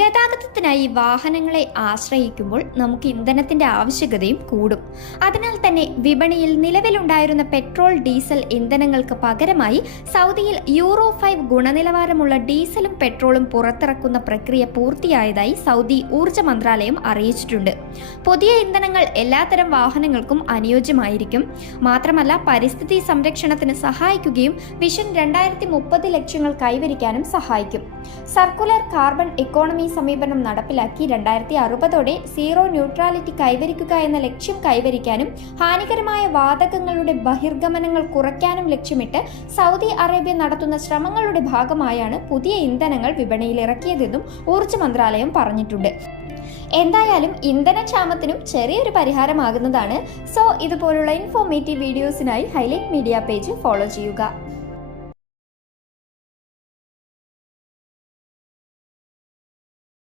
ഗതാഗതത്തിനായി വാഹനങ്ങളെ ആശ്രയിക്കുമ്പോൾ നമുക്ക് ഇന്ധനത്തിന്റെ ആവശ്യകതയും കൂടും. അതിനാൽ തന്നെ വിപണിയിൽ നിലവിലുണ്ടായിരുന്ന പെട്രോൾ ഡീസൽ ഇന്ധനങ്ങൾക്ക് പകരമായി സൗദിയിൽ യൂറോ ഫൈവ് ഗുണനിലവാരമുള്ള ഡീസലും പെട്രോളും പുറത്തിറക്കുന്ന പ്രക്രിയ പൂർത്തിയായതായി സൗദി ഊർജ മന്ത്രാലയം അറിയിച്ചിട്ടുണ്ട്. പുതിയ ഇന്ധനങ്ങൾ എല്ലാത്തരം വാഹനങ്ങൾക്കും അനുയോജ്യമായിരിക്കും. മാത്രമല്ല പരിസ്ഥിതി സംരക്ഷണത്തിന് സഹായിക്കുകയും വിഷൻ രണ്ടായിരത്തി മുപ്പത് ലക്ഷ്യങ്ങൾ കൈവരിക്കാനും സഹായിക്കും. സർക്കുലർ കാർബൺ ഇക്കോണമി സമീപനം നടപ്പിലാക്കി രണ്ടായിരത്തി അറുപതോടെ സീറോ ന്യൂട്രാലിറ്റി കൈവരിക്കുക എന്ന ലക്ഷ്യം കൈവരിക്കാനും ഹാനികരമായ വാതകങ്ങളുടെ ബഹിർഗമനങ്ങൾ കുറയ്ക്കാനും ലക്ഷ്യമിട്ട് സൗദി അറേബ്യ നടത്തുന്ന ശ്രമങ്ങളുടെ ഭാഗമായാണ് പുതിയ ഇന്ധനങ്ങൾ വിപണിയിൽ ഇറക്കിയതെന്നും ഊർജ മന്ത്രാലയം പറഞ്ഞിട്ടുണ്ട്. എന്തായാലും ഇന്ധനക്ഷാമത്തിനും ചെറിയൊരു പരിഹാരമാകുന്നതാണ്. സോ ഇതുപോലുള്ള ഇൻഫോർമേറ്റീവ് വീഡിയോസിനായി ഹൈലൈറ്റ് മീഡിയ പേജ് ഫോളോ ചെയ്യുക.